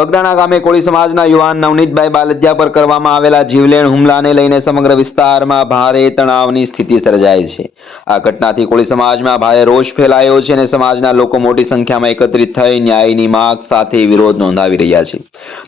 બગદાણા ગામે કોળી સમાજના યુવાન નવનીતભાઈ બાલદિયા પર કરવામાં આવેલા જીવલેણ હુમલાને લઈને સમગ્ર વિસ્તારમાં ભારે તણાવની સ્થિતિ સર્જાય છે. આ ઘટનાથી કોળી સમાજમાં ભારે રોષ ફેલાયો છે અને સમાજના લોકો મોટી સંખ્યામાં એકત્રિત થઈ ન્યાયની માગ સાથે વિરોધ નોંધાવી રહ્યા છે.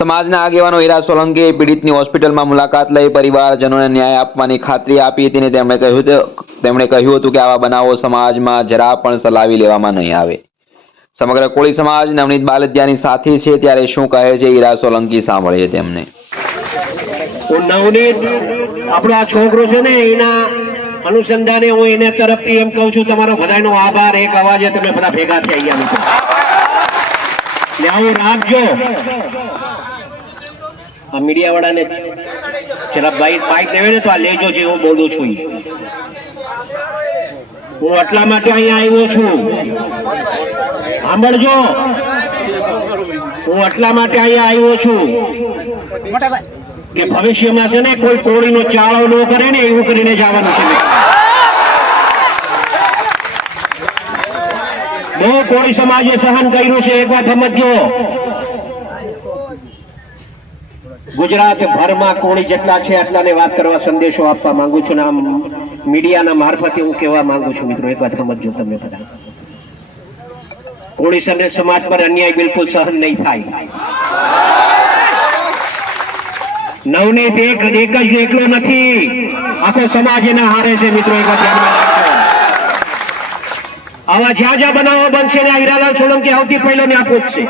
સમાજના આગેવાનો ઈરા સોલંકીએ પીડિતની હોસ્પિટલમાં મુલાકાત લઈ પરિવારજનોને ન્યાય આપવાની ખાતરી આપી હતી અને તેમણે કહ્યું તેમણે કહ્યું હતું કે આવા બનાવો સમાજમાં જરા પણ સલાવી લેવામાં નહીં આવે. સમગ્ર કોળી સમાજ નવનીત બાલદિયાની સાથે છે. ત્યારે શું કહે છે ઈરા સોલંકી સાંભળીએ તેમને. નવનીત, આપણો આ છોકરો છે ને, એના અનુસંધાને હું એને તરફથી એમ કહું છું, તમારો બધાનો આભાર. એક અવાજે તમે બધા ભેગા થઈ ગયા ને આવું રાખજો. આ મીડિયા વાળાને જરા બાઈક બાઈક લેવે ને તો આ લેજો જે હું બોલું છું હું એટલા માટે અહીંયા આવ્યો છું. સાંભળજો. હું એટલા માટે અહીંયા આવ્યો છું કે ભવિષ્યમાં છે ને કોઈ કોળીનો ચાળો ન કરે ને એવું કરીને જવાનું છે. બહુ કોળી સમાજે સહન કર્યું છે, એક વાત સમજજો. ગુજરાત ભરમાં કોળી જેટલા છે આટલાને વાત કરવા સંદેશો આપવા માંગુ છું ને આમ મીડિયાના મારફતે હું કહેવા માંગુ છું મિત્રો, એક વાત સમજજો તમે બધા. કોળી સને- સમાજ પર અન્યાય બિલકુલ સહન નહીં થાય. નવનીત એક એક જ એકલો નથી. આખો સમાજ એના હારે છે, મિત્રો, એક આવા જ્યાં જ્યાં બનાવો બનશે ને હીરાલાલ સોલંકી આવતી પહેલો ને આપો જ છે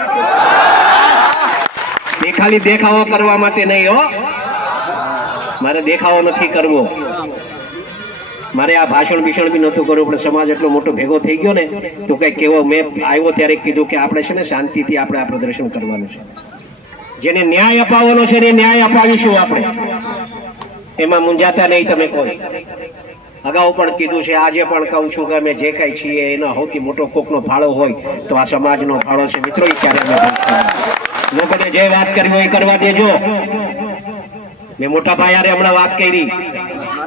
એ ખાલી દેખાવો કરવા માટે નહીં, હો. મારે દેખાવો નથી કરવો. મારે આ ભાષણ ભીષણ બી નહોતું કરવું પણ સમાજ એટલો મોટો ભેગો થઈ ગયો ને, તો કઈ કેવો મેં આવ્યો ત્યારે કીધું કે આપણે છે ને શાંતિથી આપણે આ પ્રદર્શન કરવાનું છે. જેને ન્યાય અપાવવાનો છે એ ન્યાય અપાવીશું આપણે. એમાં મૂંઝાતા નહીં તમે કોઈ. અગાઉ પણ કીધું છે, આજે પણ કહું છું કે અમે જે કાંઈ છીએ, એનો સૌથી મોટો કોકનો ફાળો હોય, તો આ સમાજનો ફાળો છે. મિત્રો ભૂલતા લોકોને જે વાત કરવી હોય કરવા દેજો. મેં મોટા ભાઈ હમણાં વાત કરી.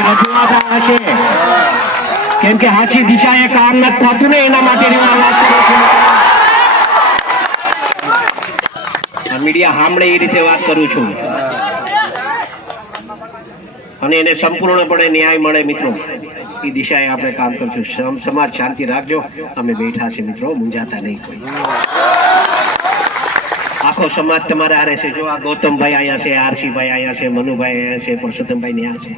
રજૂઆત હશે. કેમ કે સાચી એ કામ નથી થતું ને એના માટે મીડિયા સાંભળે એ રીતે વાત કરું છું. અને એને સંપૂર્ણપણે ન્યાય મળે મિત્રો. એ દિશાએ આપણે કામ કરશું. સમ- સમાજ શાંતિ રાખજો. અમે બેઠા છીએ મિત્રો. મૂંઝાતા નહીં કોઈ. આખો સમાજ તમારા હારે છે જો આ ગૌતમભાઈ અહીંયા છે આરસીભાઈ અહીંયા છે મનુભાઈ અહીંયા છે પરસોત્તમભાઈ ત્યાં છે.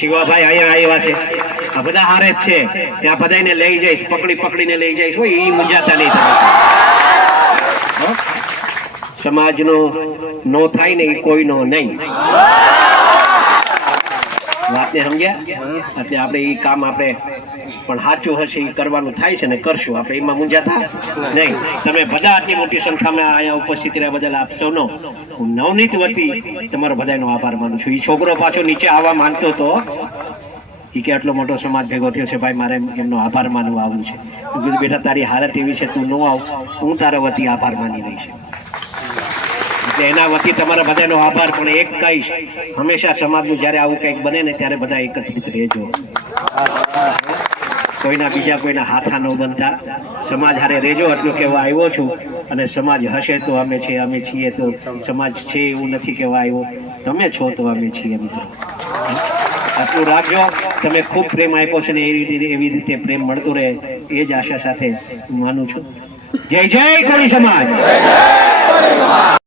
શિવાભાઈ અહીંયા આવ્યા છે. આ બધા હારે જ છે. ત્યાં બધાને લઈ જઈશ પકડી પકડીને લઈ જઈશ. હોય એ મુંજાતા નહીં તમે. સમાજનો નો થાય ને એ કોઈનો નહીં. વાતને સમજ્યા? એટલે આપણે એ કામ આપણે પણ સાચું હશે એ કરવાનું થાય છે ને કરશું આપણે. એમાં મૂંઝાતા નહીં. તમે બધા આટલી મોટી સંખ્યામાં અહીંયા ઉપસ્થિત રહ્યા બદલ આપ સૌનો હું નવનીત વતી તમારો બધાનો આભાર માનું છું. એ છોકરો પાછો નીચે આવવા માંગતો હતો. એ કે આટલો મોટો સમાજ ભેગો થયો છે ભાઈ, મારે એમનો આભાર માનવા આવું છે. કીધું, બેટા, તારી હાલત એવી છે, તું ન આવ. હું તારા વતી આભાર માની રહી એટલે એના વતી તમારા બધાનો આભાર, પણ એક કહીશ, હંમેશા સમાજનું જ્યારે આવું કંઈક બને ને ત્યારે બધા એકત્રિત રહેજો. કોઈના બીજા કોઈના હાથા ન બનતા. સમાજ હારે રેજો એટલું કહેવા આવ્યો છું. અને સમાજ હશે તો અમે છીએ અમે છીએ તો સમાજ છે એવું નથી કહેવા આવ્યો. તમે છો તો અમે છીએ મિત્રો. આટલું રાખજો. તમે ખૂબ પ્રેમ આપ્યો છે ને એવી રીતે એવી રીતે પ્રેમ મળતો રહે. એ જ આશા સાથે હું માનું છું. જય જય કોળી સમાજ.